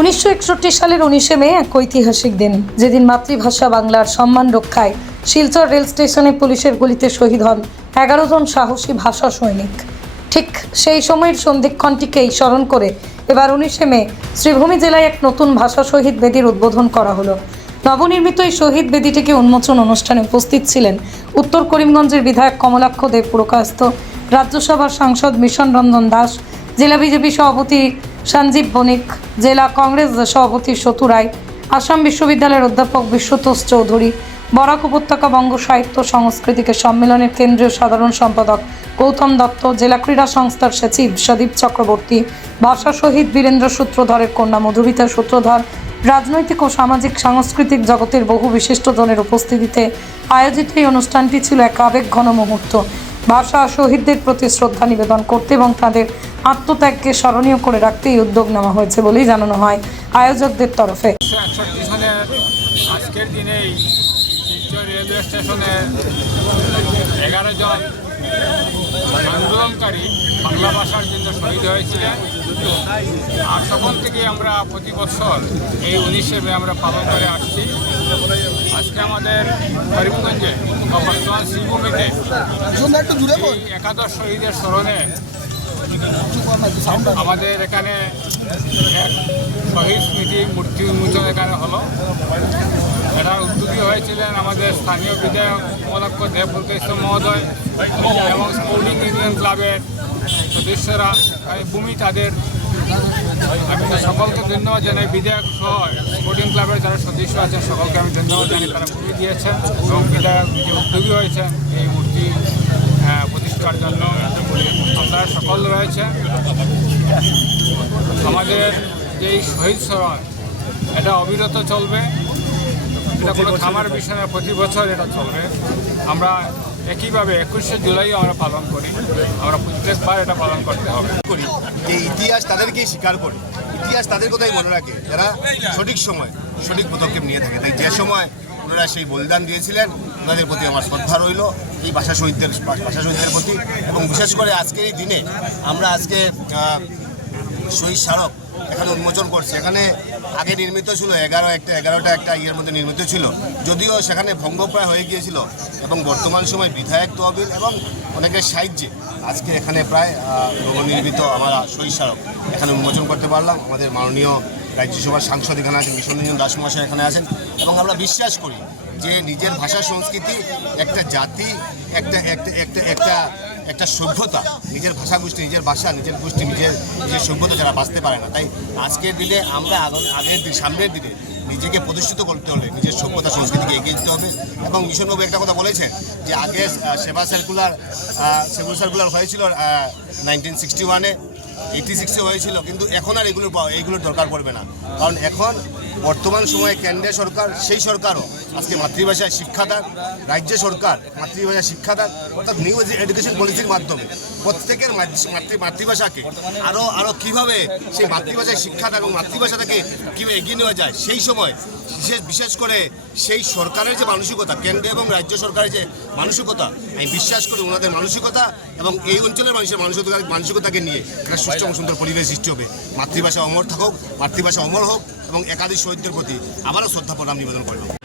উনিশশো একষট্টি সালের উনিশে মে এক ঐতিহাসিক দিন, যেদিন মাতৃভাষা বাংলার সম্মান রক্ষায় শিলচর রেল স্টেশনে পুলিশের গুলিতে শহীদ হন এগারো জন সাহসী ভাষা সৈনিক। ঠিক সেই সময়ের সন্ধিক্ষণটিকেই স্মরণ করে এবার উনিশে মে শ্রীভূমি জেলায় এক নতুন ভাষা শহীদ বেদির উদ্বোধন করা হলো। নবনির্মিত এই শহীদ বেদিটিকে উন্মোচন অনুষ্ঠানে উপস্থিত ছিলেন উত্তর করিমগঞ্জের বিধায়ক কমলাক্ষ দেব পুরকাস্ত রাজ্যসভার সাংসদ মিশন রঞ্জন দাস, জেলা বিজেপি সভাপতি সঞ্জীব বণিক, জেলা কংগ্রেস সভাপতি সতু রায়, আসাম বিশ্ববিদ্যালয়ের অধ্যাপক বিশ্বতোষ চৌধুরী, বরাক উপত্যকা বঙ্গ সাহিত্য সাংস্কৃতিক সম্মেলনের কেন্দ্রীয় সাধারণ সম্পাদক গৌতম দত্ত, জেলা ক্রীড়া সংস্থার সচিব সদীপ চক্রবর্তী, ভাষা শহীদ বীরেন্দ্র সূত্রধরের কন্যা মধুমিতা সূত্রধর, রাজনৈতিক ও সামাজিক সাংস্কৃতিক জগতের বহু বিশিষ্টজনের উপস্থিতিতে আয়োজিত এই অনুষ্ঠানটি ছিল এক আবেগঘন মুহূর্ত। ভাষা শহীদদের প্রতি শ্রদ্ধা নিবেদন করতে এবং তাদের আত্মত্যাগকে স্মরণীয় করে রাখতে এই উদ্যোগ নেওয়া হয়েছে বলেই জানানো হয় আয়োজকদের তরফে। একষট্টি আজকের রেলওয়ে এগারো জন আন্দোলনকারী বাংলা ভাষার জন্য শহীদ হয়েছিলেন। আর তখন থেকে আমরা প্রতি বছর এই উনিশে আমরা পালন করে আসছি। আজকে আমাদের করিমগঞ্জে শ্রীভূমিতে একটু একাদশ শহীদের স্মরণে আমাদের এখানে এক শহীদ স্মৃতি মূর্তি উন্মোচন এখানে হলো। এটা উদ্যোগী হয়েছিলেন আমাদের স্থানীয় বিধায়ক কমলাক্ষ দেবপুরকেশ মহোদয় এবং স্পোর্টিং ইউনিয়ন ক্লাবের সদস্যরা। ভূমি তাদের আমি সকলকে ধন্যবাদ জানাই। বিধায়ক সহ স্পোর্টিং ক্লাবের যারা সদস্য আছেন, সকলকে আমি ধন্যবাদ জানাই। তারা ভূমি দিয়েছেন এবং বিধায়ক যে উদ্যোগী হয়েছেন এই মূর্তি প্রতিষ্ঠার জন্য। আপনারা সকল রয়েছে। আমাদের যে এই শহীদ স্মরণ, এটা অবিরত চলবে। এটা কোনো থামার বিষয় না, প্রতি বছর এটা চলবে। আমরা একইভাবে একুশে জুলাই আমরা পালন করি। আমরা প্রত্যেকবার এটা পালন করতে হবে। করি। যে ইতিহাস তাদেরকেই স্বীকার করি। ইতিহাস তাদের কথাই মনে রাখে। যারা সঠিক সময় সঠিক পদক্ষেপ নিয়ে থাকে। তাই যে সময় ওনারা সেই বলিদান দিয়েছিলেন, ওনাদের প্রতি আমার শ্রদ্ধা রইল। এই ভাষা শহীদদের ভাষা শহীদদের প্রতি। এবং বিশেষ করে আজকের এই দিনে আমরা আজকে শহীদ স্মারক এখানে উন্মোচন করছে। এখানে আগে নির্মিত ছিল এগারো একটা, এগারোটা একটা ইয়ের মধ্যে নির্মিত ছিল। যদিও সেখানে ভঙ্গপ্রায় হয়ে গিয়েছিল এবং বর্তমান সময় বিধায়ক তহবিল এবং অনেকের সাহায্যে আজকে এখানে প্রায় নবনির্মিত আমরা শহীদ স্মারক এখানে উন্মোচন করতে পারলাম। আমাদের মাননীয় রাজ্যসভার সাংসদ এখানে আছেন বিশ্বরঞ্জন দাস মহাশয় এখানে আছেন এবং আমরা বিশ্বাস করি যে নিজের ভাষা, সংস্কৃতি, একটা জাতি, একটা একটা একটা একটা একটা সভ্যতা, নিজের ভাষা গোষ্ঠী নিজের ভাষা, নিজের গোষ্ঠী, নিজের নিজের সভ্যতা যারা বাঁচতে পারে না। তাই আজকের দিনে আমরা আগের দিন, সামনের দিনে নিজেকে প্রতিষ্ঠিত করতে হলে নিজের সভ্যতা, সংস্কৃতিকে এগিয়ে দিতে হবে। এবং মিশনবাবু একটা কথা বলেছেন যে আগে সেবা সার্কুলার সেবা সার্কুলার হয়েছিল নাইনটিন সিক্সটি ওয়ানে এইটি সিক্সে হয়েছিল, কিন্তু এখন আর এগুলো পাওয়া এইগুলোর দরকার পড়বে না। কারণ এখন বর্তমান সময়ে কেন্দ্রীয় সরকার, সেই সরকারও আজকে মাতৃভাষায় শিক্ষাদান রাজ্য সরকার মাতৃভাষায় শিক্ষাদান অর্থাৎ নিউ এডুকেশন পলিসির মাধ্যমে প্রত্যেকের মাতৃ- মাতৃ মাতৃভাষাকে আরও আরও কীভাবে সেই মাতৃভাষায় শিক্ষাদান এবং মাতৃভাষাটাকে কীভাবে এগিয়ে নেওয়া যায়, সেই সময় বিশেষ বিশেষ করে সেই সরকারের যে মানসিকতা, কেন্দ্র এবং রাজ্য সরকারের যে মানসিকতা, আমি বিশ্বাস করি ওনাদের মানসিকতা এবং এই অঞ্চলের মানুষের মানসিকতা মানসিকতাকে নিয়ে একটা সুষ্ঠু এবং সুন্দর পরিবেশ সৃষ্টি হবে। মাতৃভাষা অমর থাকুক, মাতৃভাষা অমর হোক এবং একাধিক শহীদদের প্রতি আবারও শ্রদ্ধা প্রণাম নিবেদন করলাম।